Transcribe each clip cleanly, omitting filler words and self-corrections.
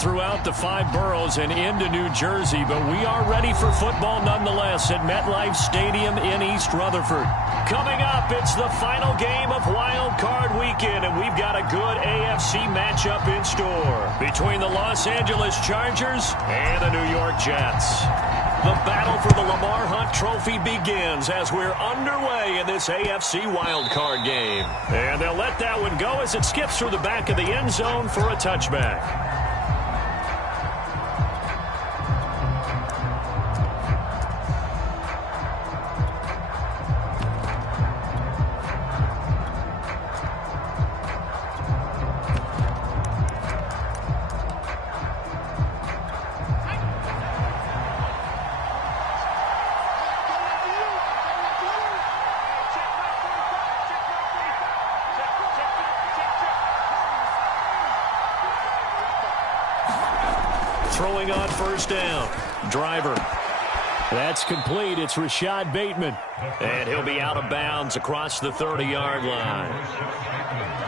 throughout the 5 boroughs and into New Jersey, but we are ready for football nonetheless at MetLife Stadium in East Rutherford. Coming up, it's the final game of Wild Card Weekend, and we've got a good AFC matchup in store between the Los Angeles Chargers and the New York Jets. The battle for the Lamar Hunt Trophy begins as we're underway in this AFC wildcard game. And they'll let that one go as it skips through the back of the end zone for a touchback. Throwing on first down. Driver. That's complete. It's Rashad Bateman. And he'll be out of bounds across the 30-yard line.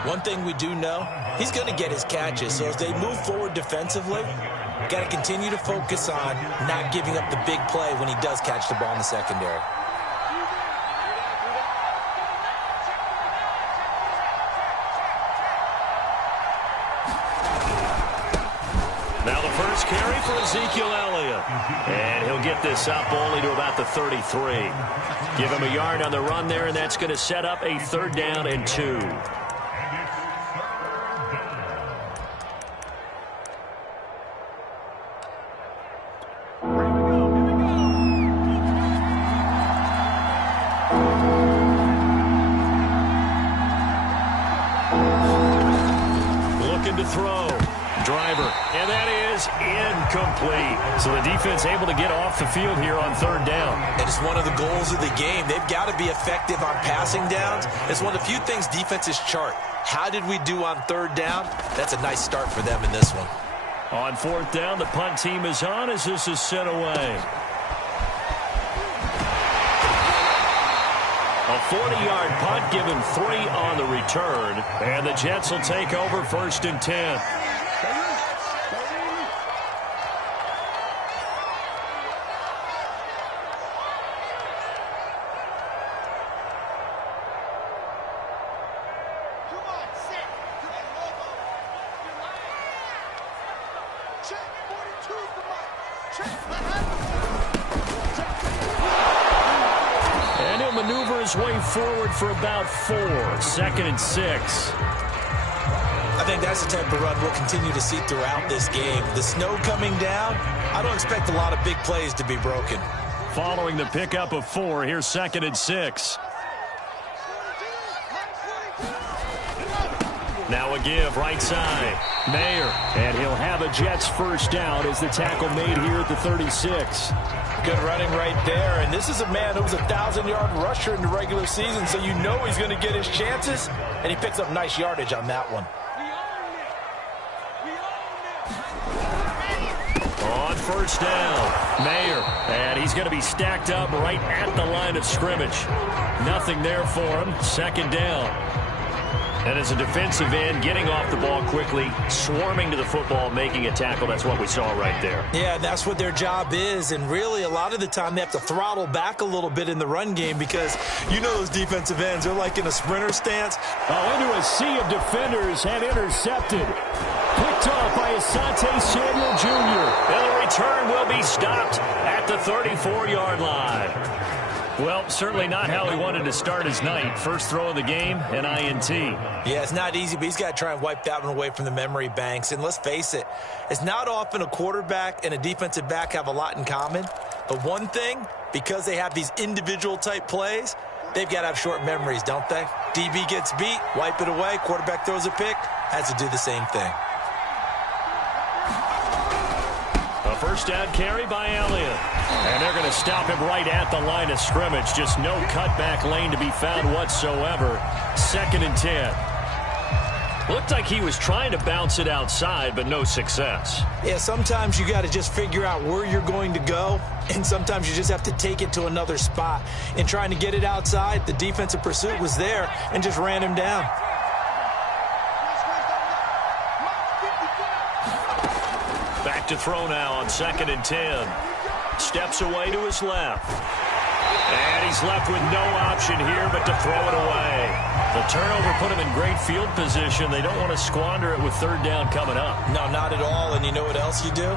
One thing we do know, he's going to get his catches. So as they move forward defensively, got to continue to focus on not giving up the big play when he does catch the ball in the secondary. Now the first carry for Ezekiel Elliott. And he'll get this up only to about the 33. Give him a yard on the run there, and that's going to set up a 3rd down and 2. Looking to throw. Driver, and that is incomplete. So the defense able to get off the field here on 3rd down. And it's one of the goals of the game. They've got to be effective on passing downs. It's one of the few things defenses chart. How did we do on 3rd down? That's a nice start for them in this one. On 4th down, the punt team is on as this is sent away. A 40-yard punt, given 3 on the return. And the Jets will take over 1st and 10. And he'll maneuver his way forward for about 4. 2nd and 6. I think that's the type of run we'll continue to see throughout this game. The snow coming down, I don't expect a lot of big plays to be broken. Following the pickup of 4, here's 2nd and 6. Now a give, right side. Mayer, and he'll have a Jets first down as the tackle made here at the 36. Good running right there, and this is a man who was a 1,000-yard rusher in the regular season, so you know he's going to get his chances, and he picks up nice yardage on that one. On first down, Mayer, and he's going to be stacked up right at the line of scrimmage. Nothing there for him. 2nd down. And as a defensive end, getting off the ball quickly, swarming to the football, making a tackle. That's what we saw right there. Yeah, that's what their job is. And really, a lot of the time, they have to throttle back a little bit in the run game because you know those defensive ends, they're like in a sprinter stance. Oh, into a sea of defenders and intercepted. Picked off by Asante Samuel Jr. And the return will be stopped at the 34-yard line. Well, certainly not how he wanted to start his night. First throw of the game, an INT. Yeah, it's not easy, but he's got to try and wipe that one away from the memory banks. And let's face it, it's not often a quarterback and a defensive back have a lot in common. But one thing, because they have these individual type plays, they've got to have short memories, don't they? DB gets beat, wipe it away, quarterback throws a pick, has to do the same thing. A first down carry by Elliott. And they're going to stop him right at the line of scrimmage. Just no cutback lane to be found whatsoever. 2nd and 10. Looked like he was trying to bounce it outside, but no success. Yeah, sometimes you got to just figure out where you're going to go, and sometimes you just have to take it to another spot. In trying to get it outside, the defensive pursuit was there and just ran him down. to throw now on 2nd and 10. Steps away to his left. And he's left with no option here but to throw it away. The turnover put him in great field position. They don't want to squander it with 3rd down coming up. No, not at all. And you know what else you do?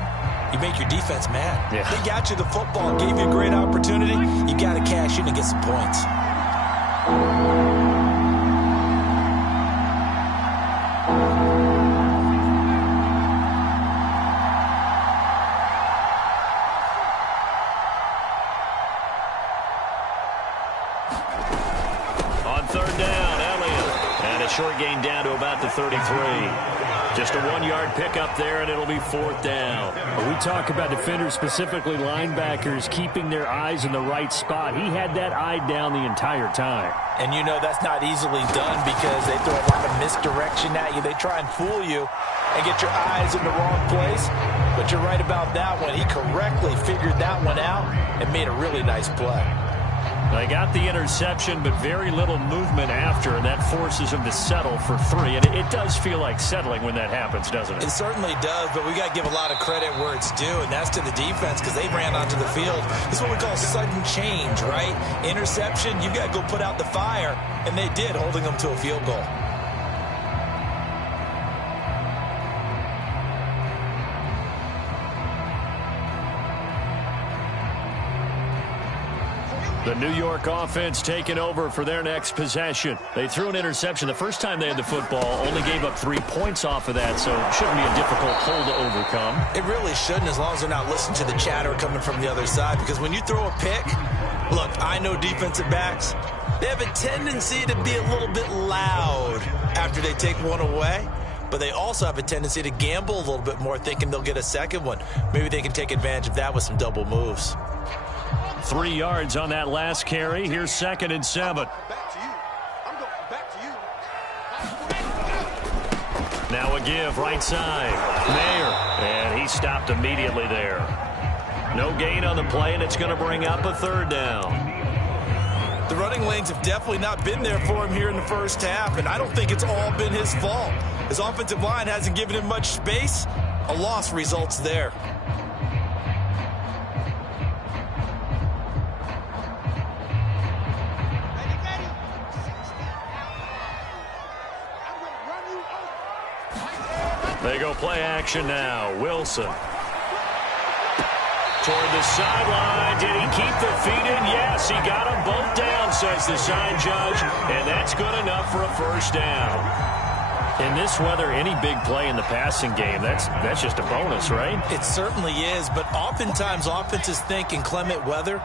You make your defense mad. Yeah. They got you the football, gave you a great opportunity. You got to cash in and get some points. On 3rd down, Elliott. And a short gain down to about the 33. Just a 1-yard pickup there, and it'll be 4th down. We talk about defenders, specifically linebackers, keeping their eyes in the right spot. He had that eye down the entire time. And you know that's not easily done because they throw a lot of misdirection at you. They try and fool you and get your eyes in the wrong place. But you're right about that one. He correctly figured that one out and made a really nice play. They got the interception, but very little movement after, and that forces him to settle for 3. And it does feel like settling when that happens, doesn't it? It certainly does, but we got to give a lot of credit where it's due, and that's to the defense because they ran onto the field. This is what we call sudden change, right? Interception, you got to go put out the fire, and they did, holding them to a field goal. The New York offense taking over for their next possession. They threw an interception the first time they had the football, only gave up 3 points off of that, so it shouldn't be a difficult hole to overcome. It really shouldn't, as long as they're not listening to the chatter coming from the other side, because when you throw a pick, look, I know defensive backs, they have a tendency to be a little bit loud after they take one away, but they also have a tendency to gamble a little bit more, thinking they'll get a second one. Maybe they can take advantage of that with some double moves. 3 yards on that last carry. Here's 2nd and 7. Now a give, right side. Mayer, and he stopped immediately there. No gain on the play, and it's going to bring up a 3rd down. The running lanes have definitely not been there for him here in the first half, and I don't think it's all been his fault. His offensive line hasn't given him much space. A loss results there. They go play action now. Wilson. Toward the sideline. Did he keep the feet in? Yes, he got them both down, says the sign judge. And that's good enough for a 1st down. In this weather, any big play in the passing game, that's just a bonus, right? It certainly is, but oftentimes offenses think in clement weather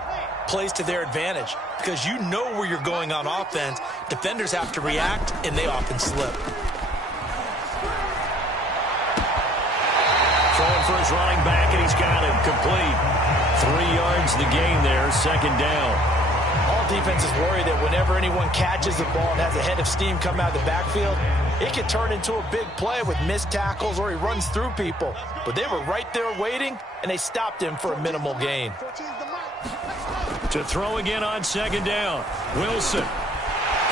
plays to their advantage because you know where you're going on offense. Defenders have to react, and they often slip. Throwing for his running back, and he's got it complete. 3 yards the gain there, 2nd down. All defenses worry that whenever anyone catches the ball and has a head of steam come out of the backfield, it can turn into a big play with missed tackles or he runs through people. But they were right there waiting, and they stopped him for a minimal gain. To throw again on 2nd down. Wilson.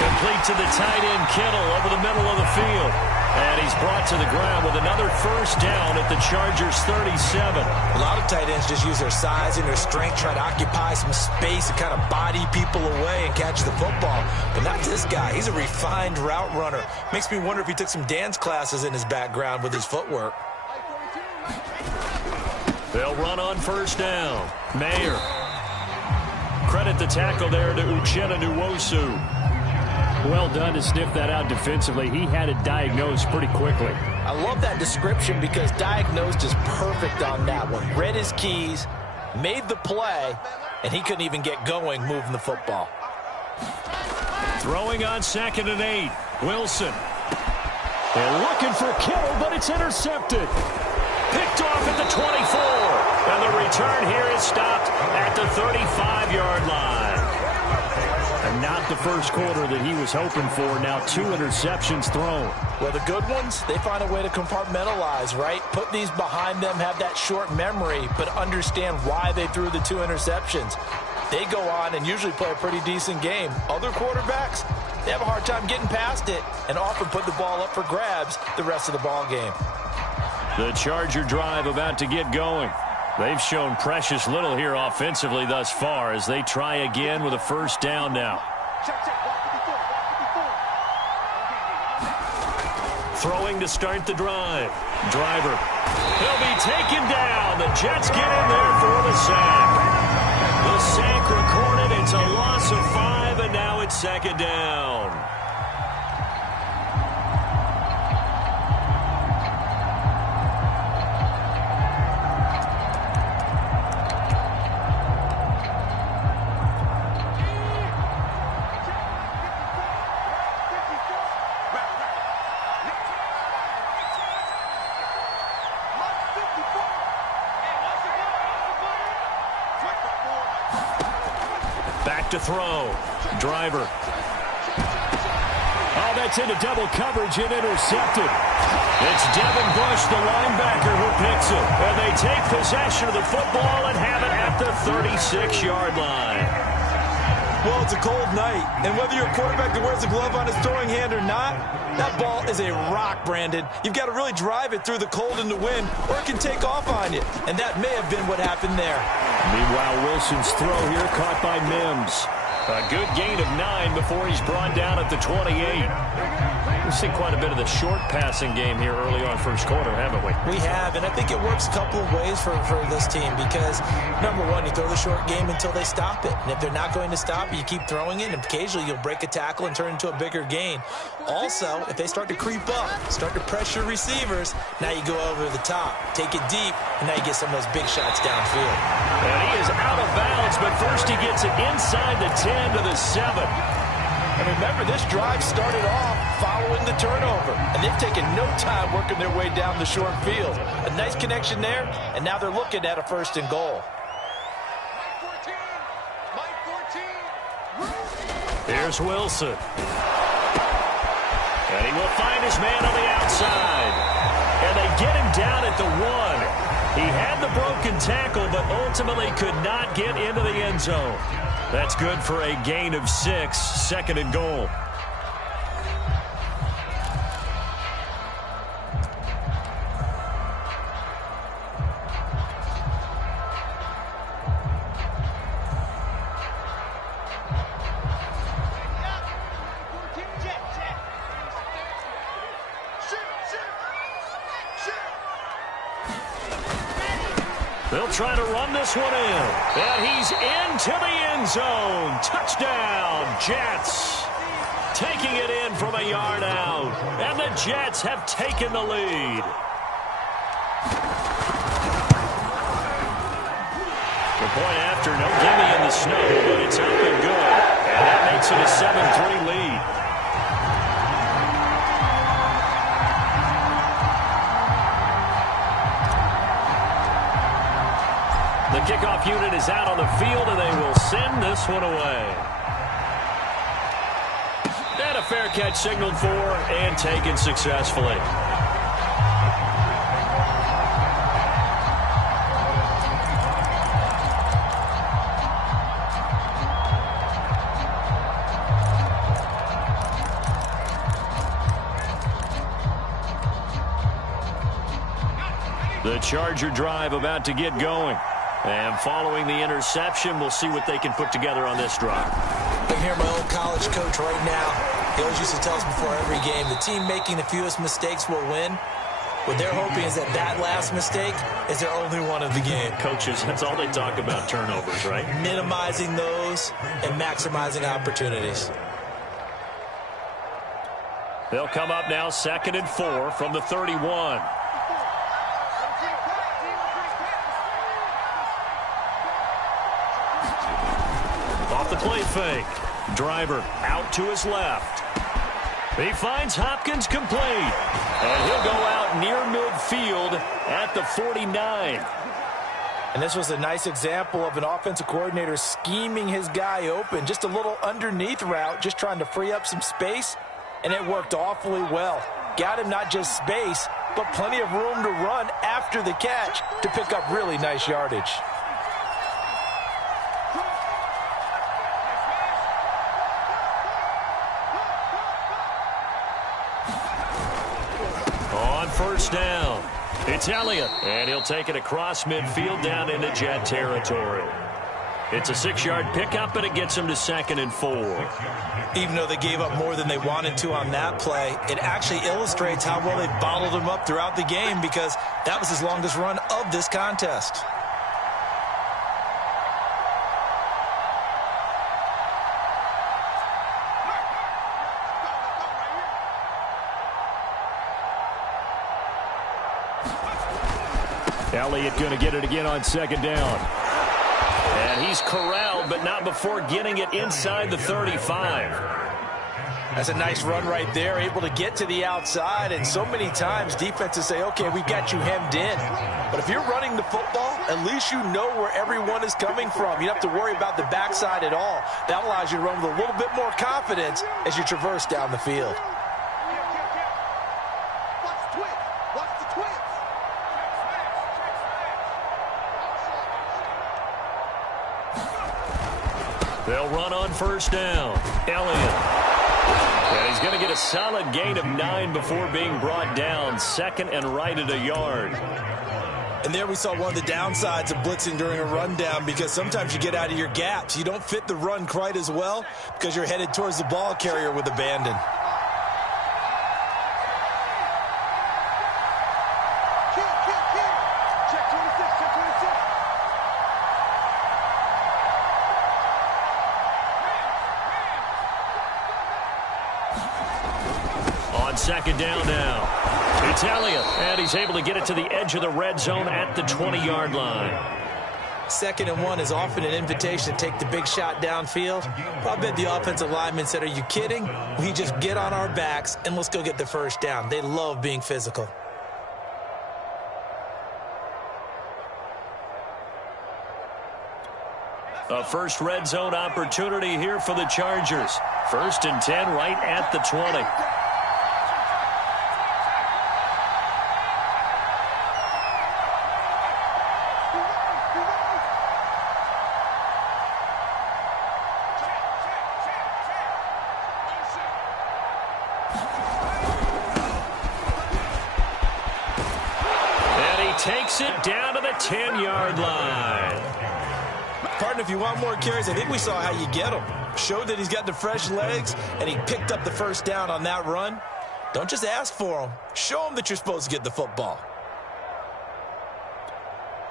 Complete to the tight end, Kittle, over the middle of the field. And he's brought to the ground with another 1st down at the Chargers' 37. A lot of tight ends just use their size and their strength, try to occupy some space and kind of body people away and catch the football. But not this guy. He's a refined route runner. Makes me wonder if he took some dance classes in his background with his footwork. They'll run on 1st down. Mayer. Credit the tackle there to Uchenna Nwosu. Well done to sniff that out defensively. He had it diagnosed pretty quickly. I love that description because diagnosed is perfect on that one. Read his keys, made the play, and he couldn't even get going moving the football. Throwing on 2nd and 8. Wilson. They're looking for Kittle, but it's intercepted. Picked off at the 24. And the return here is stopped at the 35-yard line. And not the first quarter that he was hoping for. Now 2 interceptions thrown. Well, the good ones, they find a way to compartmentalize, right? Put these behind them, have that short memory, but understand why they threw the 2 interceptions. They go on and usually play a pretty decent game. Other quarterbacks, they have a hard time getting past it and often put the ball up for grabs the rest of the ball game. The Charger drive about to get going. They've shown precious little here offensively thus far as they try again with a first down now. Throwing to start the drive. Driver. He'll be taken down. The Jets get in there for the sack. The sack recorded. It's a loss of 5, and now it's second down. Back to throw. Driver. Oh, that's into double coverage and intercepted. It's Devin Bush, the linebacker, who picks it. And they take possession of the football and have it at the 36-yard line. Well, it's a cold night, and whether you're a quarterback that wears a glove on his throwing hand or not, that ball is a rock, Brandon. You've got to really drive it through the cold and the wind, or it can take off on you, and that may have been what happened there. Meanwhile, Wilson's throw here caught by Mims. A good gain of 9 before he's brought down at the 28. We've seen quite a bit of the short passing game here early on first quarter, haven't we? We have, and I think it works a couple of ways for this team because, number one, you throw the short game until they stop it. And if they're not going to stop it, you keep throwing it, and occasionally you'll break a tackle and turn into a bigger gain. Also, if they start to creep up, start to pressure receivers, now you go over the top, take it deep, and now you get some of those big shots downfield. And he is out of bounds, but first he gets it inside the 10 to the 7. And remember, this drive started off following the turnover, and they've taken no time working their way down the short field. A nice connection there, and now they're looking at a first and goal. Here's Wilson. And he will find his man on the outside. And they get him down at the 1. He had the broken tackle, but ultimately could not get into the end zone. That's good for a gain of 6, second and goal. They'll try to run this one in. And he's into the end zone. Touchdown, Jets. Taking it in from a yard out. And the Jets have taken the lead. The point after, no gimme in the snow, but it's up and good. And that makes it a 7-3 lead. The kickoff unit is out on the field, and they will send this one away. And a fair catch signaled for and taken successfully. The Charger drive about to get going. And following the interception, we'll see what they can put together on this drive. I can hear my old college coach right now. He always used to tell us before every game, the team making the fewest mistakes will win. What they're hoping is that that last mistake is their only one of the game. Coaches, that's all they talk about, turnovers, right? Minimizing those and maximizing opportunities. They'll come up now 2nd and 4 from the 31. Off the play fake. Driver out to his left. He finds Hopkins complete. And he'll go out near midfield at the 49. And this was a nice example of an offensive coordinator scheming his guy open. Just a little underneath route, just trying to free up some space. And it worked awfully well. Got him not just space, but plenty of room to run after the catch to pick up really nice yardage. On first down, It's Elliott, and he'll take it across midfield down into Jet territory. It's a 6-yard pickup, and it gets him to 2nd and 4. Even though they gave up more than they wanted to on that play, it actually illustrates how well they bottled him up throughout the game, because that was his longest run of this contest. Elliott going to get it again on 2nd down. And he's corralled, but not before getting it inside the 35. That's a nice run right there, able to get to the outside. And so many times defenses say, okay, we got you hemmed in. But if you're running the football, at least you know where everyone is coming from. You don't have to worry about the backside at all. That allows you to run with a little bit more confidence as you traverse down the field. They'll run on 1st down. Elliott. And he's going to get a solid gain of 9 before being brought down. 2nd and right at a yard. And there we saw one of the downsides of blitzing during a rundown, because sometimes you get out of your gaps. You don't fit the run quite as well because you're headed towards the ball carrier with abandon. On 2nd down now. It's Elliott, and he's able to get it to the edge of the red zone at the 20-yard line. 2nd and 1 is often an invitation to take the big shot downfield. I bet the offensive lineman said, are you kidding? We just get on our backs and let's go get the 1st down. They love being physical. A first red zone opportunity here for the Chargers. 1st and 10 right at the 20. Takes it down to the 10-yard line. Partner, if you want more carries, I think we saw how you get them. Showed that he's got the fresh legs, and he picked up the 1st down on that run. Don't just ask for them. Show them that you're supposed to get the football.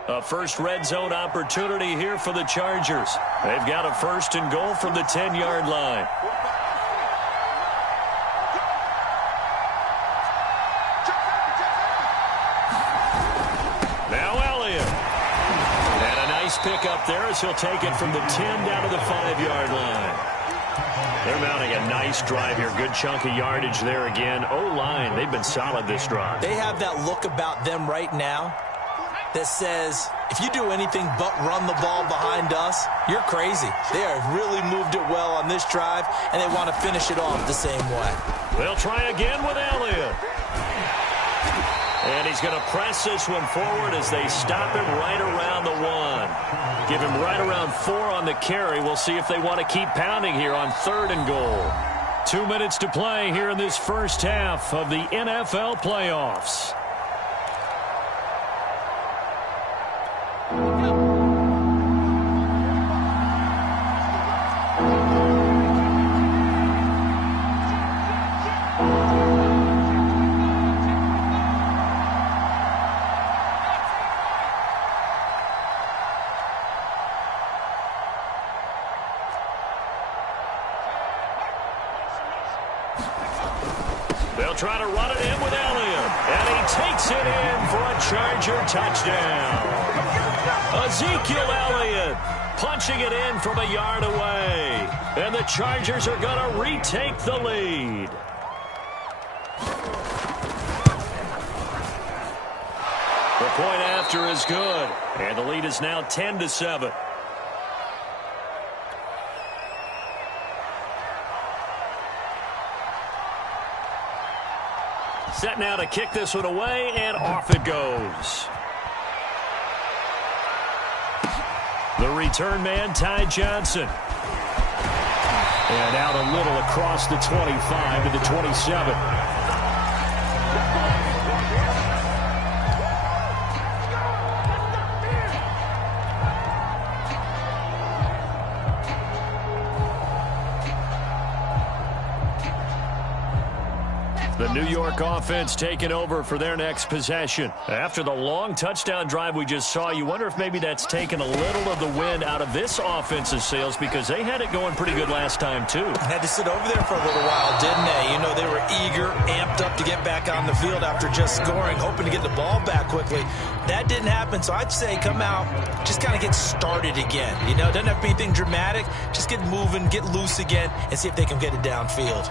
A first red zone opportunity here for the Chargers. They've got a 1st and goal from the 10-yard line. Pick up there as he'll take it from the 10 down to the 5-yard line. They're mounting a nice drive here. Good chunk of yardage there again. O-line, they've been solid this drive. They have that look about them right now that says, if you do anything but run the ball behind us, you're crazy. They have really moved it well on this drive, and they want to finish it off the same way. They'll try again with Elliott. And he's going to press this one forward as they stop him right around the 1. Give him right around 4 on the carry. We'll see if they want to keep pounding here on 3rd and goal. 2 minutes to play here in this first half of the NFL playoffs. They'll try to run it in with Elliott. And he takes it in for a Charger touchdown. Ezekiel Elliott punching it in from a yard away. And the Chargers are going to retake the lead. The point after is good. And the lead is now 10-7. Set now to kick this one away, and off it goes. The return man, Ty Johnson. And out a little across the 25 to the 27. The New York offense taking over for their next possession. After the long touchdown drive we just saw, you wonder if maybe that's taken a little of the wind out of this offense's sails because they had it going pretty good last time, too. Had to sit over there for a little while, didn't they? You know, they were eager, amped up to get back on the field after just scoring, hoping to get the ball back quickly. That didn't happen, so I'd say come out, just kind of get started again. You know, it doesn't have to be anything dramatic. Just get moving, get loose again, and see if they can get it downfield.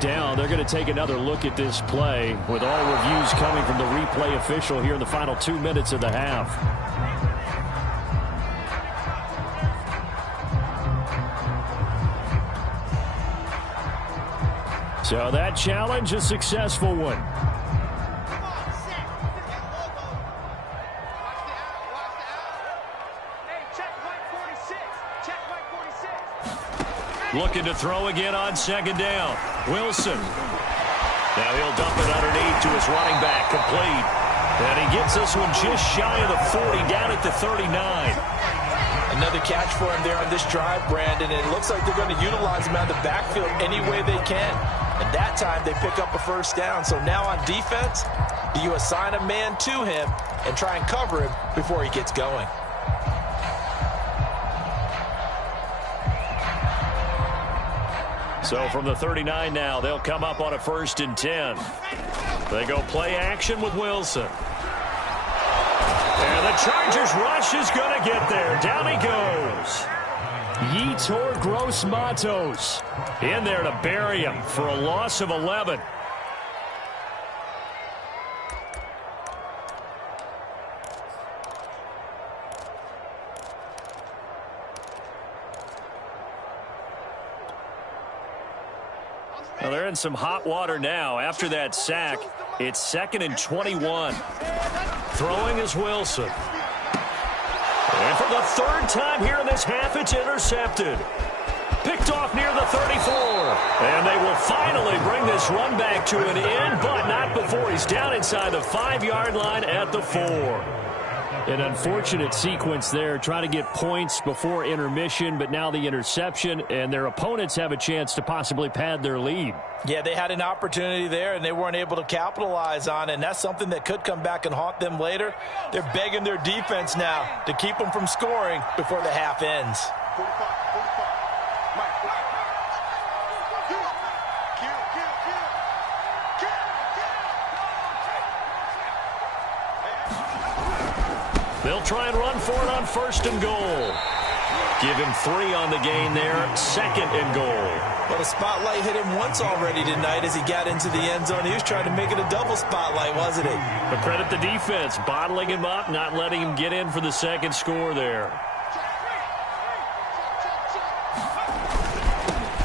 Down. They're going to take another look at this play with all reviews coming from the replay official here in the final 2 minutes of the half. So that challenge, a successful one. Looking to throw again on second down. Wilson. Now he'll dump it underneath to his running back. Complete. And he gets this one just shy of the 40, down at the 39. Another catch for him there on this drive, Brandon. And it looks like they're going to utilize him out of the backfield any way they can. And that time they pick up a first down. So now on defense, do you assign a man to him and try and cover him before he gets going? So from the 39 now, they'll come up on a 1st and 10. They go play action with Wilson. And the Chargers rush is going to get there. Down he goes. Yetur Gross-Matos in there to bury him for a loss of 11. Well, they're in some hot water now. After that sack, it's 2nd and 21. Throwing is Wilson. And for the 3rd time here in this half, it's intercepted. Picked off near the 34. And they will finally bring this run back to an end, but not before he's down inside the 5-yard line at the 4. An unfortunate sequence there, trying to get points before intermission, but now the interception, and their opponents have a chance to possibly pad their lead. Yeah, they had an opportunity there, and they weren't able to capitalize on it, and that's something that could come back and haunt them later. They're begging their defense now to keep them from scoring before the half ends. They'll try and run for it on 1st and goal. Give him 3 on the gain there. 2nd and goal. Well, the spotlight hit him once already tonight as he got into the end zone. He was trying to make it a double spotlight, wasn't he? But credit the defense, bottling him up, not letting him get in for the 2nd score there.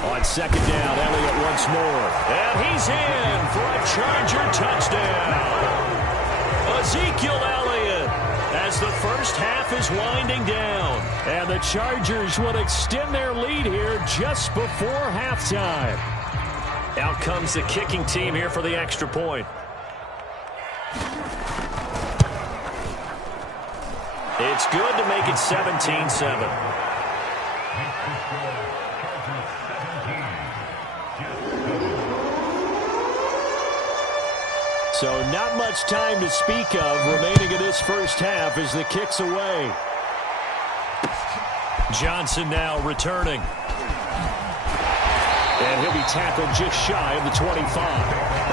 On 2nd down, Elliott once more. And he's in for a Charger touchdown. Ezekiel Elliott, as the first half is winding down. And the Chargers will extend their lead here just before halftime. Out comes the kicking team here for the extra point. It's good to make it 17-7. So not much time to speak of remaining in this first half as the kick's away. Johnson now returning. And he'll be tackled just shy of the 25.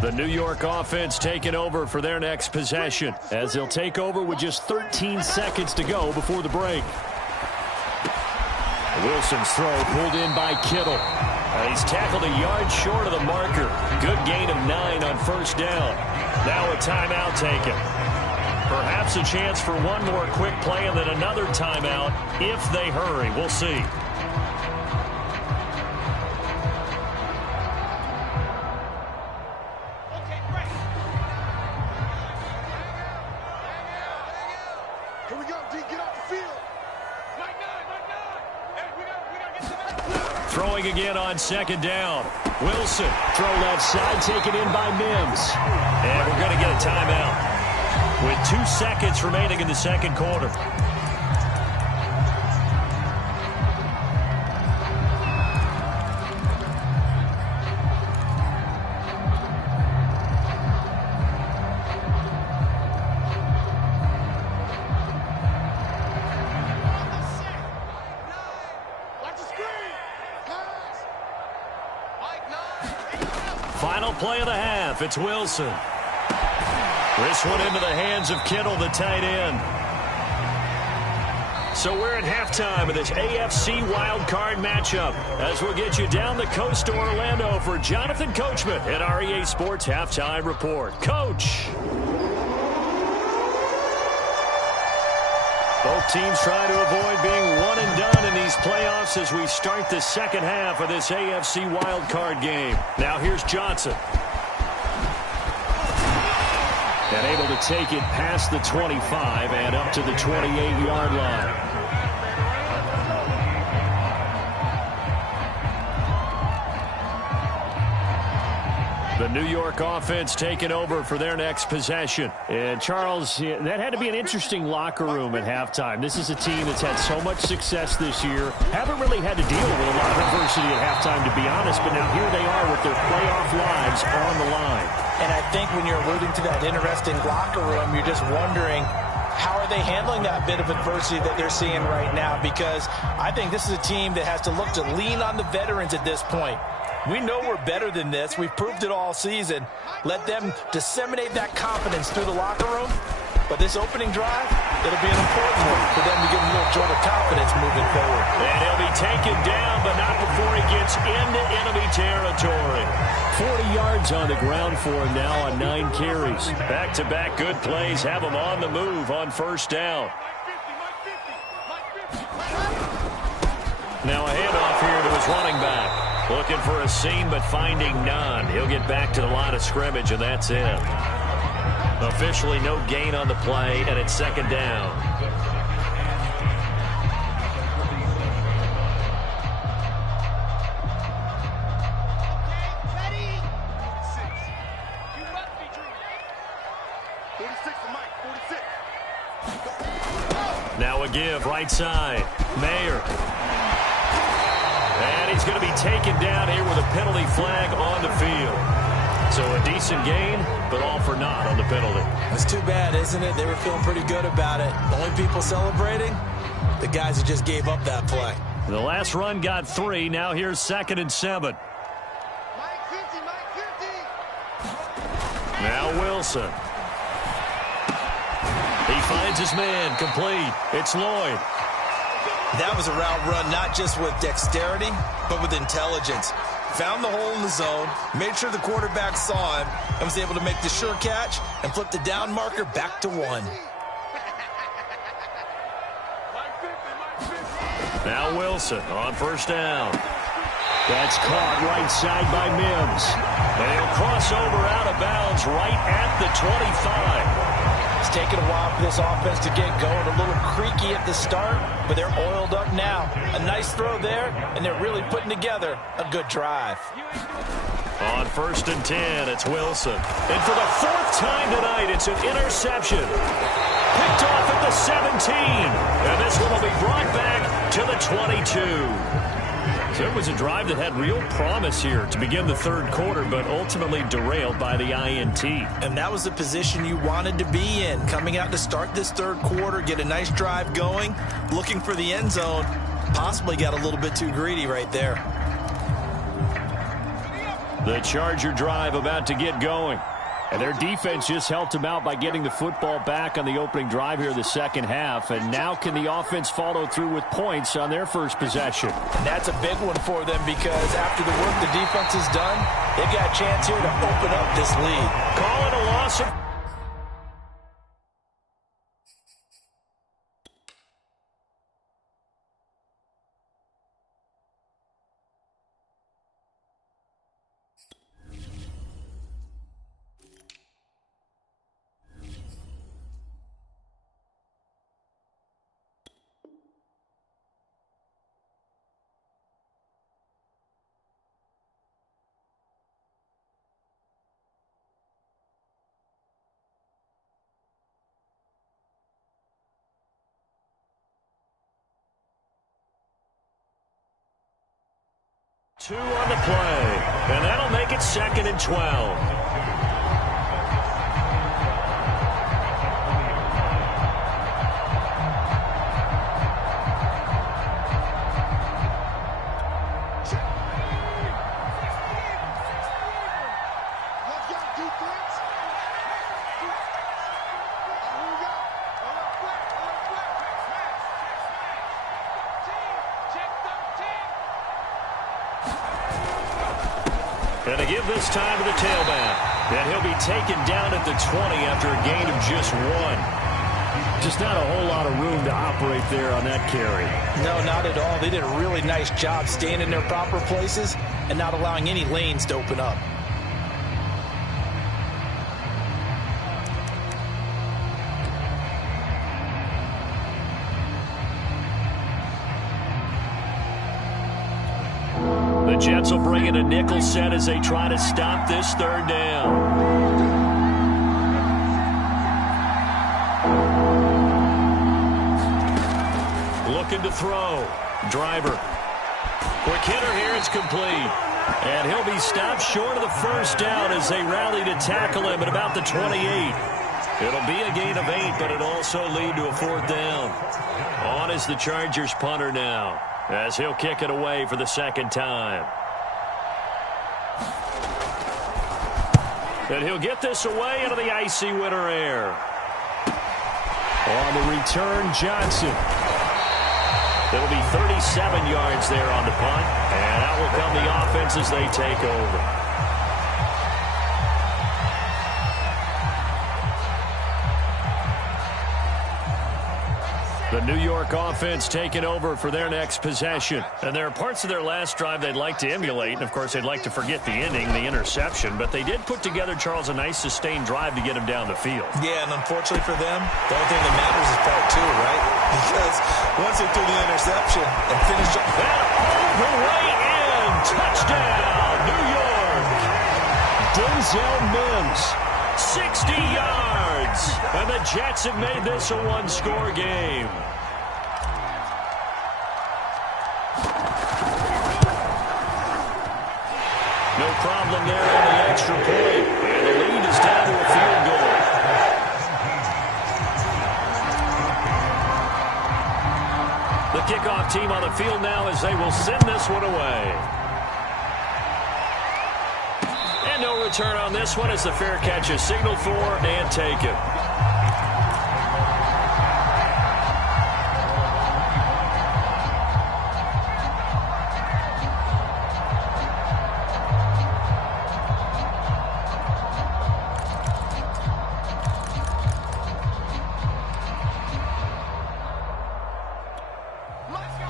The New York offense taking over for their next possession, as they'll take over with just 13 seconds to go before the break. Wilson's throw pulled in by Kittle. He's tackled a yard short of the marker. Good gain of 9 on 1st down. Now a timeout taken. Perhaps a chance for one more quick play and then another timeout if they hurry. We'll see. Throwing again on second down. Wilson. Throw left side, taken in by Mims. And we're going to get a timeout with 2 seconds remaining in the second quarter. Final play of the half. It's Wilson. This one into the hands of Kittle, the tight end. So we're at halftime of this AFC wildcard matchup as we'll get you down the coast to Orlando for Jonathan Coachman at our EA Sports Halftime Report. Coach. Both teams trying to avoid being one and done in these playoffs as we start the second half of this AFC wildcard game. Now here's Johnson. And able to take it past the 25 and up to the 28-yard line. The New York offense taking over for their next possession. And Charles, that had to be an interesting locker room at halftime. This is a team that's had so much success this year. Haven't really had to deal with a lot of adversity at halftime, to be honest. But now here they are with their playoff lives on the line. And I think when you're alluding to that interesting locker room, you're just wondering, how are they handling that bit of adversity that they're seeing right now? Because I think this is a team that has to look to lean on the veterans at this point. We know we're better than this. We've proved it all season. Let them disseminate that confidence through the locker room. But this opening drive, it'll be an important one for them to get a little jolt of confidence moving forward. And he'll be taken down, but not before he gets into enemy territory. 40 yards on the ground for him now on 9 carries. Back-to-back good plays have him on the move on first down. Now a handoff here to his running back. Looking for a seam, but finding none. He'll get back to the line of scrimmage, and that's it. Officially no gain on the play, and it's second down. Now a give, right side. Mayer. And he's going to be taken down here with a penalty flag on the field. So a decent gain, but all for naught on the penalty. It's too bad, isn't it? They were feeling pretty good about it. The only people celebrating, the guys who just gave up that play. The last run got 3. Now here's 2nd and 7. Now Wilson. He finds his man, complete. It's Lloyd. That was a route run not just with dexterity, but with intelligence. Found the hole in the zone, made sure the quarterback saw him, and was able to make the sure catch and flip the down marker back to 1. Now Wilson on first down. That's caught right side by Mims. And he'll cross over out of bounds right at the 25. It's taken a while for this offense to get going. A little creaky at the start, but they're oiled up now. A nice throw there, and they're really putting together a good drive. On 1st and 10, it's Wilson. And for the 4th time tonight, it's an interception. Picked off at the 17. And this one will be brought back to the 22. So it was a drive that had real promise here to begin the third quarter, but ultimately derailed by the INT. And that was the position you wanted to be in, coming out to start this third quarter, get a nice drive going, looking for the end zone. Possibly got a little bit too greedy right there. The Charger drive about to get going. And their defense just helped them out by getting the football back on the opening drive here the second half. And now can the offense follow through with points on their first possession? And that's a big one for them because after the work the defense has done, they've got a chance here to open up this lead. Calling a loss of 2 on the play, and that'll make it 2nd and 12. And to give this time to the tailback. And he'll be taken down at the 20 after a gain of just 1. Just not a whole lot of room to operate there on that carry. No, not at all. They did a really nice job staying in their proper places and not allowing any lanes to open up. The Jets will bring in a nickel set as they try to stop this 3rd down. Looking to throw. Driver. Quick hitter here. It's complete. And he'll be stopped short of the 1st down as they rally to tackle him at about the 28. It'll be a gain of 8, but it'll also lead to a 4th down. On is the Chargers punter now, as he'll kick it away for the 2nd time. And he'll get this away into the icy winter air. On the return, Johnson. It'll be 37 yards there on the punt, and out will come the offense as they take over. The New York offense taking over for their next possession. And there are parts of their last drive they'd like to emulate. And, of course, they'd like to forget the ending, the interception. But they did put together, Charles, a nice sustained drive to get him down the field. Yeah, and unfortunately for them, the only thing that matters is part 2, right? Because once they threw the interception and finished up. And all the way in. Touchdown, New York. Denzel Mims. 60 yards. And the Jets have made this a one-score game. No problem there on the extra point. And the lead is down to a field goal. The kickoff team on the field now as they will send this one away. And no return on this one as the fair catch is signaled for and taken.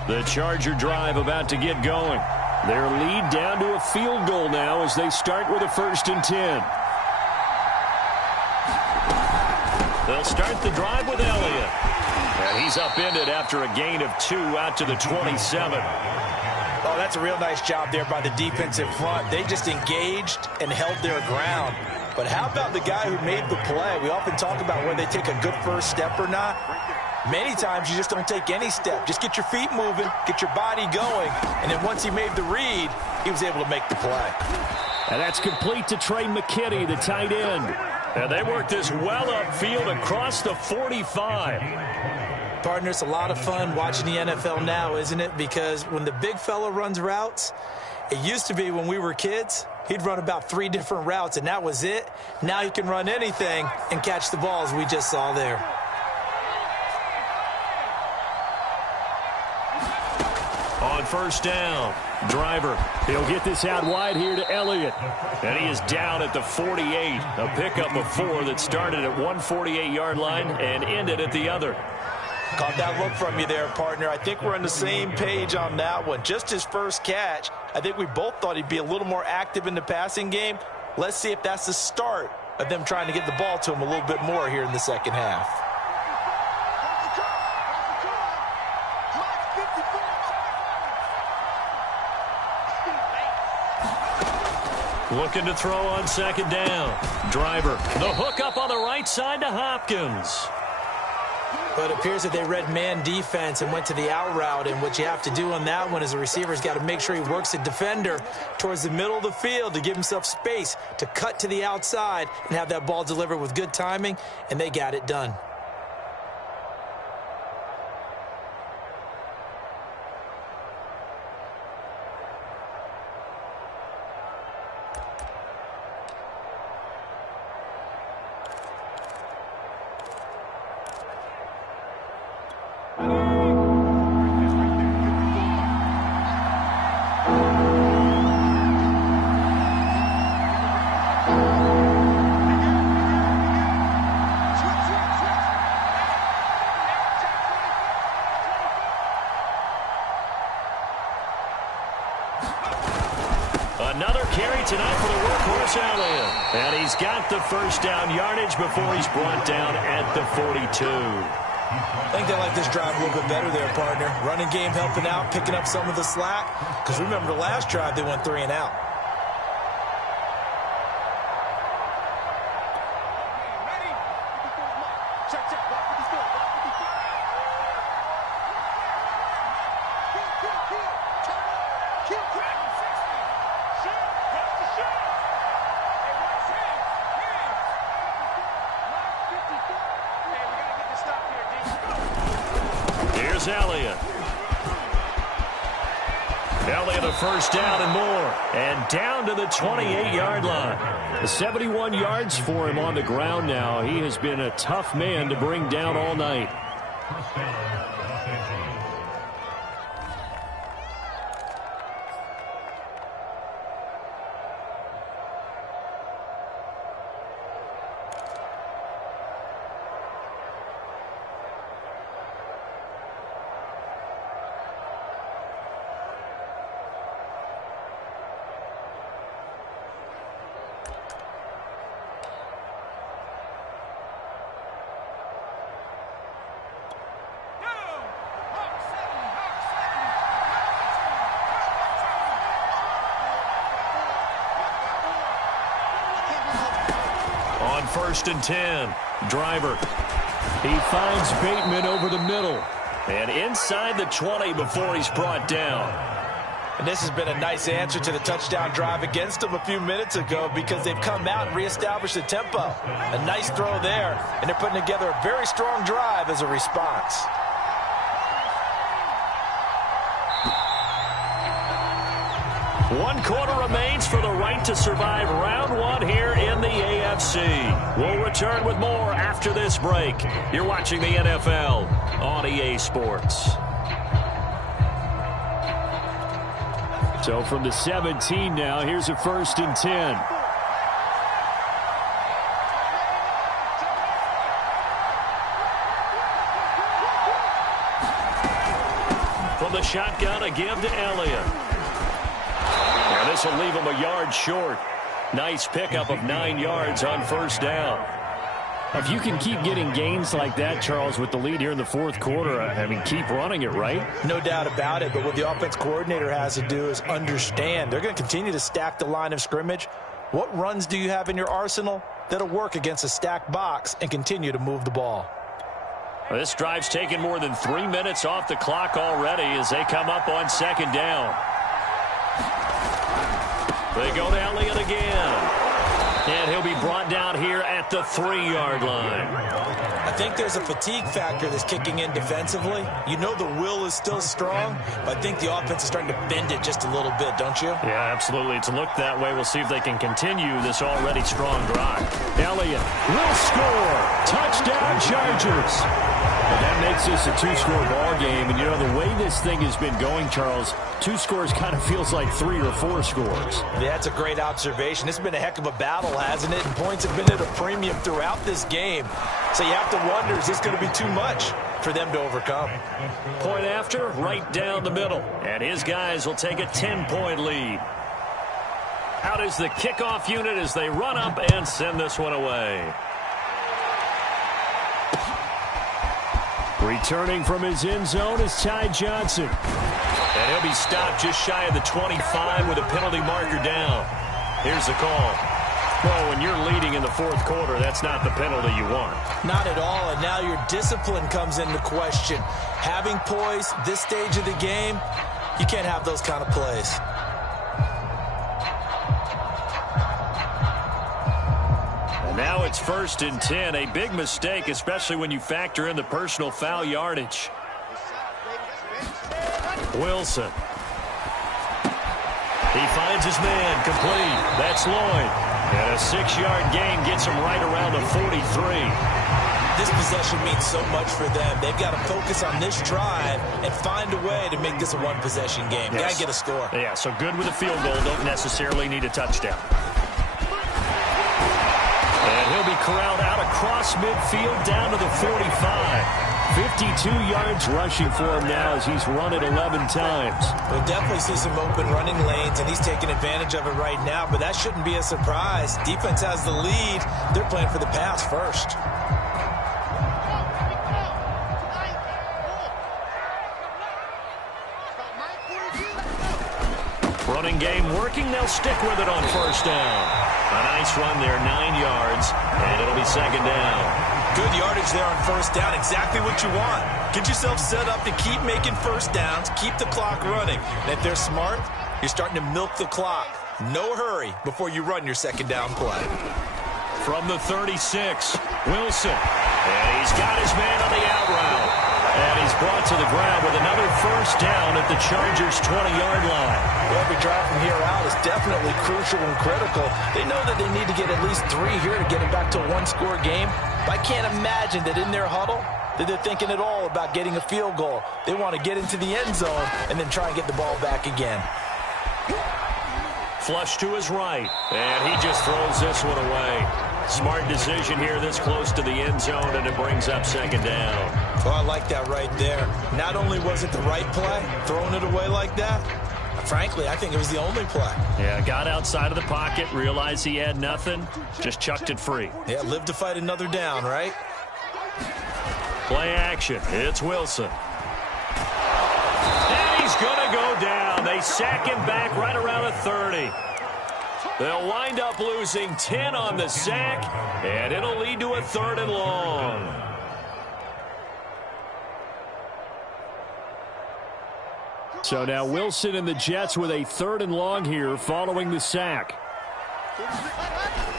The Charger drive about to get going. Their lead down to a field goal now as they start with a 1st and 10. They'll start the drive with Elliott. And he's upended after a gain of 2 out to the 27. Oh, that's a real nice job there by the defensive front. They just engaged and held their ground. But how about the guy who made the play? We often talk about whether they take a good first step or not. Many times you just don't take any step. Just get your feet moving, get your body going, and then once he made the read, he was able to make the play. And that's complete to Trey McKinney, the tight end. And they work this well upfield across the 45. Partner, it's a lot of fun watching the NFL now, isn't it? Because when the big fella runs routes, it used to be when we were kids, he'd run about 3 different routes, and that was it. Now he can run anything and catch the ball, as we just saw there. On 1st down, driver. He'll get this out wide here to Elliott. And he is down at the 48. A pickup of 4 that started at 148-yard line and ended at the other. Caught that look from you there, partner. I think we're on the same page on that one. Just his first catch. I think we both thought he'd be a little more active in the passing game. Let's see if that's the start of them trying to get the ball to him a little bit more here in the second half. Looking to throw on 2nd down. Driver. The hook up on the right side to Hopkins. But it appears that they read man defense and went to the out route, and what you have to do on that one is the receiver's got to make sure he works the defender towards the middle of the field to give himself space to cut to the outside and have that ball delivered with good timing, and they got it done. Another carry tonight for the workhorse Elliott. And he's got the first down yardage before he's brought down at the 42. I think they like this drive a little bit better there, partner. Running game helping out, picking up some of the slack. Because remember the last drive, they went 3 and out. Here's Elliott. Elliott a first down and more. And down to the 28-yard line. 71 yards for him on the ground now. He has been a tough man to bring down all night. On 1st and 10, Driver. He finds Bateman over the middle. And inside the 20 before he's brought down. And this has been a nice answer to the touchdown drive against them a few minutes ago because they've come out and reestablished the tempo. A nice throw there, and they're putting together a very strong drive as a response. One quarter remains for the right to survive round one here in the AFC. We'll return with more after this break. You're watching the NFL on EA Sports. So from the 17 now, here's a 1st and 10. From the shotgun, a give to Elliott. Now this will leave him a yard short. Nice pickup of 9 yards on 1st down. If you can keep getting gains like that, Charles, with the lead here in the 4th quarter, I mean, keep running it, right? No doubt about it, but what the offense coordinator has to do is understand. They're going to continue to stack the line of scrimmage. What runs do you have in your arsenal that'll work against a stacked box and continue to move the ball? Well, this drive's taken more than 3 minutes off the clock already as they come up on 2nd down. They go to Elliott again. And he'll be brought down here at the 3-yard line. I think there's a fatigue factor that's kicking in defensively. You know the will is still strong, but I think the offense is starting to bend it just a little bit, don't you? Yeah, absolutely. It's looked that way. We'll see if they can continue this already strong drive. Elliott will score. Touchdown, Chargers. And that makes this a 2-score ball game. And, you know, the way this thing has been going, Charles, 2 scores kind of feels like 3 or 4 scores. Yeah, that's a great observation. It's been a heck of a battle, hasn't it? And points have been at a premium throughout this game. So you have to wonder, is this going to be too much for them to overcome? Point after, right down the middle. And his guys will take a 10-point lead. Out is the kickoff unit as they run up and send this one away. Returning from his end zone is Ty Johnson. And he'll be stopped just shy of the 25 with a penalty marker down. Here's the call. Well, when you're leading in the fourth quarter, that's not the penalty you want. Not at all, and now your discipline comes into question. Having poise this stage of the game, you can't have those kind of plays. And now it's 1st and 10, a big mistake, especially when you factor in the personal foul yardage. Wilson. He finds his man, complete. That's Lloyd. And a 6-yard gain gets him right around the 43. This possession means so much for them. They've got to focus on this drive and find a way to make this a one-possession game. Yes. Got to get a score. Yeah, so good with a field goal. Don't necessarily need a touchdown. And he'll be corralled out across midfield down to the 45. 52 yards rushing for him now as he's run it 11 times. We'll definitely see some open running lanes, and he's taking advantage of it right now, but that shouldn't be a surprise. Defense has the lead. They're playing for the pass first. Running game working. They'll stick with it on 1st down. A nice run there, 9 yards, and it'll be 2nd down. Good yardage there on 1st down. Exactly what you want. Get yourself set up to keep making 1st downs, keep the clock running. And if they're smart, you're starting to milk the clock. No hurry before you run your 2nd down play. From the 36, Wilson. And he's got his man on the out route. And he's brought to the ground with another 1st down at the Chargers' 20-yard line. Well, every drive from here out is definitely crucial and critical. They know that they need to get at least 3 here to get it back to a one-score game. But I can't imagine that in their huddle that they're thinking at all about getting a field goal. They want to get into the end zone and then try and get the ball back again. Flush to his right, and he just throws this one away. Smart decision here this close to the end zone, and it brings up 2nd down. Well, I like that right there. Not only was it the right play, throwing it away like that, frankly, I think it was the only play. Yeah, got outside of the pocket, realized he had nothing, just chucked it free. Yeah, live to fight another down, right? Play action. It's Wilson. And he's going to go down. They sack him back right around the 30. They'll wind up losing 10 on the sack, and it'll lead to a 3rd and long. So now Wilson and the Jets with a 3rd and long here following the sack.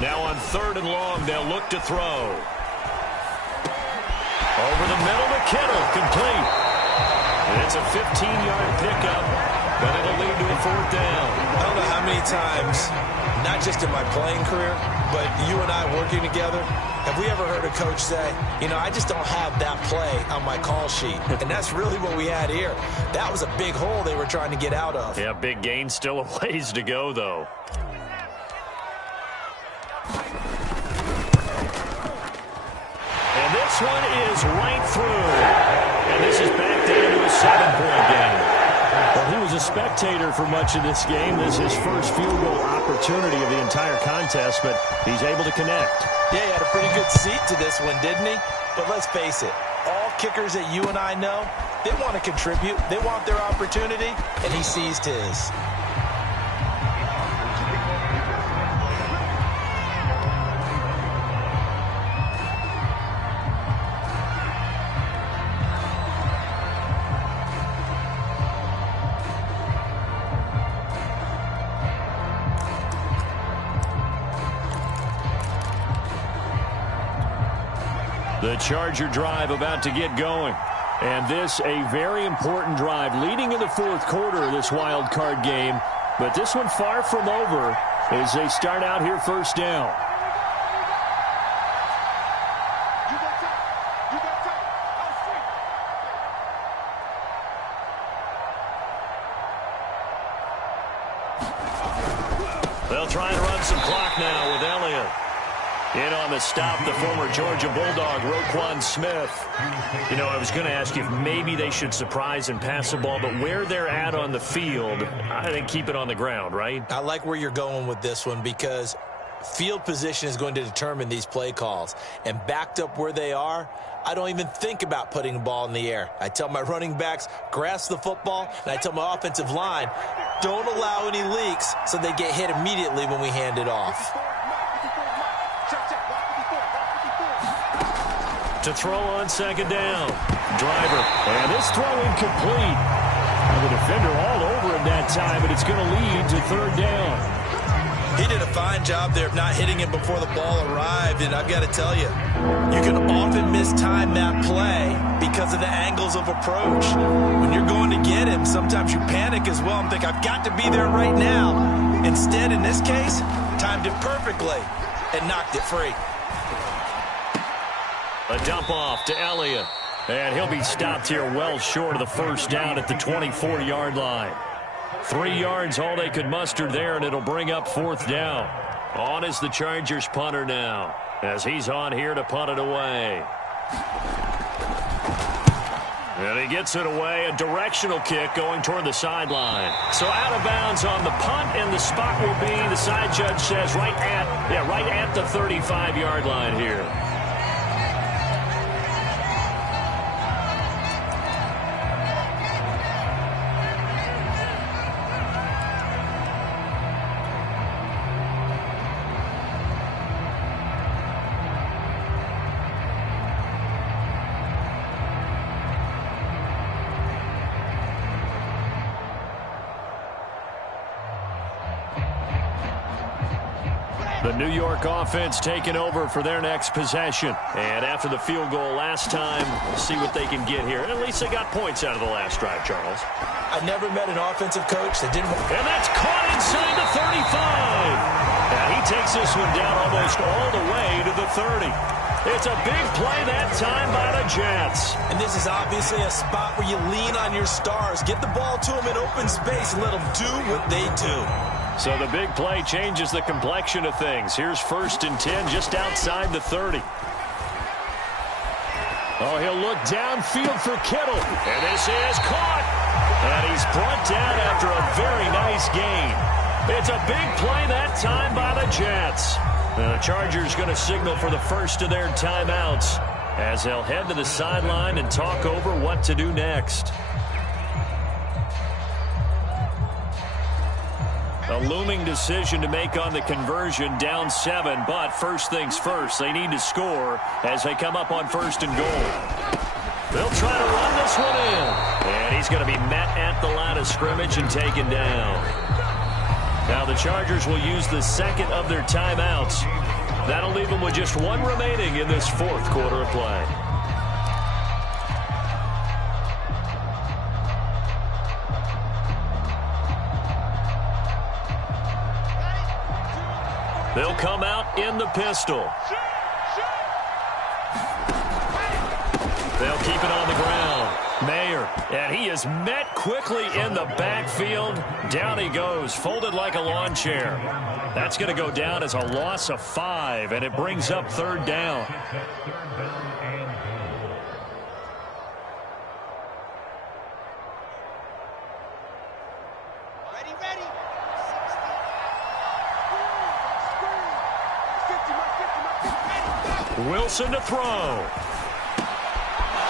Now on 3rd and long, they'll look to throw. Over the middle to Kittle, complete. And it's a 15-yard pickup, but it'll lead to a 4th down. I don't know how many times, not just in my playing career, but you and I working together, have we ever heard a coach say, you know, I just don't have that play on my call sheet. And that's really what we had here. That was a big hole they were trying to get out of. Yeah, big gain, still a ways to go, though. And this one is right through. And this is back down to a 7-point game. Well, he was a spectator for much of this game. This is his first field goal opportunity of the entire contest, but he's able to connect. Yeah, he had a pretty good seat to this one, didn't he? But let's face it, all kickers that you and I know, they want to contribute. They want their opportunity, and he seized his. The Charger drive about to get going. And this a very important drive leading in the fourth quarter of this wild card game. But this one far from over as they start out here 1st down. They'll try and run some clock now with Elliott. In on the stop, the former Georgia Bulldog, Roquan Smith. You know, I was going to ask you if maybe they should surprise and pass the ball, but where they're at on the field, I think keep it on the ground, right? I like where you're going with this one because field position is going to determine these play calls. And backed up where they are, I don't even think about putting the ball in the air. I tell my running backs, grasp the football, and I tell my offensive line, don't allow any leaks so they get hit immediately when we hand it off. to throw on second down. Driver. And this throw incomplete. The defender all over him that time, but it's going to lead to third down. He did a fine job there of not hitting him before the ball arrived, and I've got to tell you, you can often mistime that play because of the angles of approach. When you're going to get him, sometimes you panic as well and think, I've got to be there right now. Instead, in this case, timed it perfectly and knocked it free. A dump off to Elliott. And he'll be stopped here well short of the first down at the 24-yard line. 3 yards all they could muster there, and it'll bring up fourth down. On is the Chargers punter now, as he's on here to punt it away. And he gets it away, a directional kick going toward the sideline. So out of bounds on the punt, and the spot will be, the side judge says, right at the 35-yard line here. The New York offense taking over for their next possession. And after the field goal last time, we'll see what they can get here. And at least they got points out of the last drive, Charles. I never met an offensive coach that didn't... And that's caught inside the 35. And he takes this one down almost all the way to the 30. It's a big play that time by the Jets. And this is obviously a spot where you lean on your stars. Get the ball to them in open space and let them do what they do. So the big play changes the complexion of things. Here's 1st and 10 just outside the 30. Oh, he'll look downfield for Kittle. And this is caught. And he's brought down after a very nice gain. It's a big play that time by the Jets. The Chargers going to signal for the first of their timeouts as they'll head to the sideline and talk over what to do next. A looming decision to make on the conversion, down 7, but first things first, they need to score as they come up on 1st and goal. They'll try to run this one in, and he's going to be met at the line of scrimmage and taken down. Now the Chargers will use the second of their timeouts. That'll leave them with just one remaining in this fourth quarter of play. They'll come out in the pistol. They'll keep it on the ground. Mayer, and he is met quickly in the backfield. Down he goes, folded like a lawn chair. That's going to go down as a loss of 5, and it brings up 3rd down. Wilson to throw.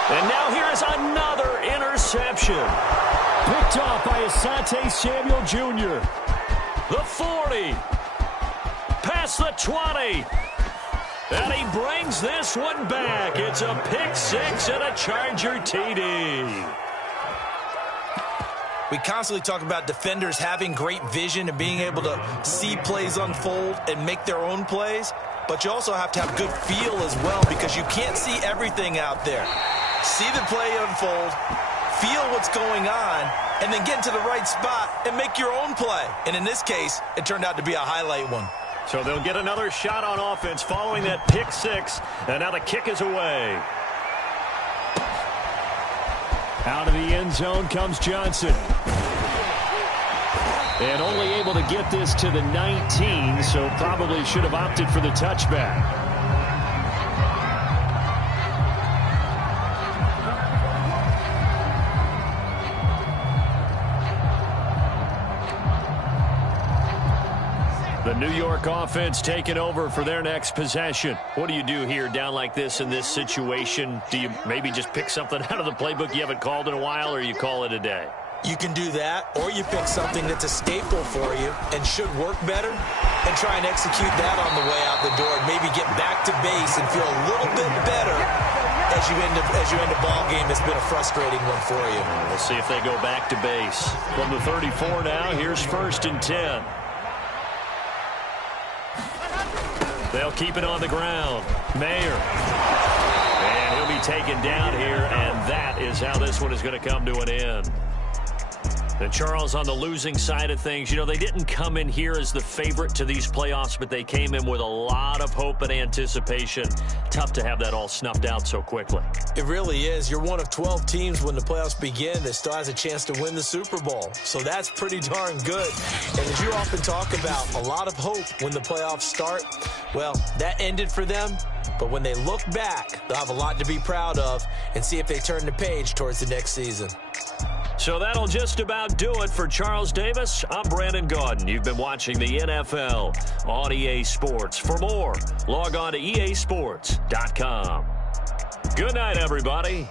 And now here's another interception. Picked off by Asante Samuel Jr. The 40. Past the 20. And he brings this one back. It's a pick 6 and a Charger TD. We constantly talk about defenders having great vision and being able to see plays unfold and make their own plays. But you also have to have good feel as well because you can't see everything out there. See the play unfold, feel what's going on, and then get into the right spot and make your own play. And in this case, it turned out to be a highlight one. So they'll get another shot on offense following that pick 6. And now the kick is away. Out of the end zone comes Johnson. And only able to get this to the 19, so probably should have opted for the touchback. The New York offense taking over for their next possession. What do you do here down like this in this situation? Do you maybe just pick something out of the playbook you haven't called in a while, or you call it a day? You can do that, or you pick something that's a staple for you and should work better and try and execute that on the way out the door and maybe get back to base and feel a little bit better as you end a ball game, it's been a frustrating one for you. We'll see if they go back to base. From the 34 now, here's 1st and 10. They'll keep it on the ground. Mayer. And he'll be taken down here, and that is how this one is going to come to an end. And Charles, on the losing side of things, you know, they didn't come in here as the favorite to these playoffs, but they came in with a lot of hope and anticipation. Tough to have that all snuffed out so quickly. It really is. You're one of 12 teams when the playoffs begin that still has a chance to win the Super Bowl. So that's pretty darn good. And as you often talk about, a lot of hope when the playoffs start. Well, that ended for them. But when they look back, they'll have a lot to be proud of and see if they turn the page towards the next season. So that'll just about do it for Charles Davis. I'm Brandon Gaudin. You've been watching the NFL on EA Sports. For more, log on to easports.com. Good night, everybody.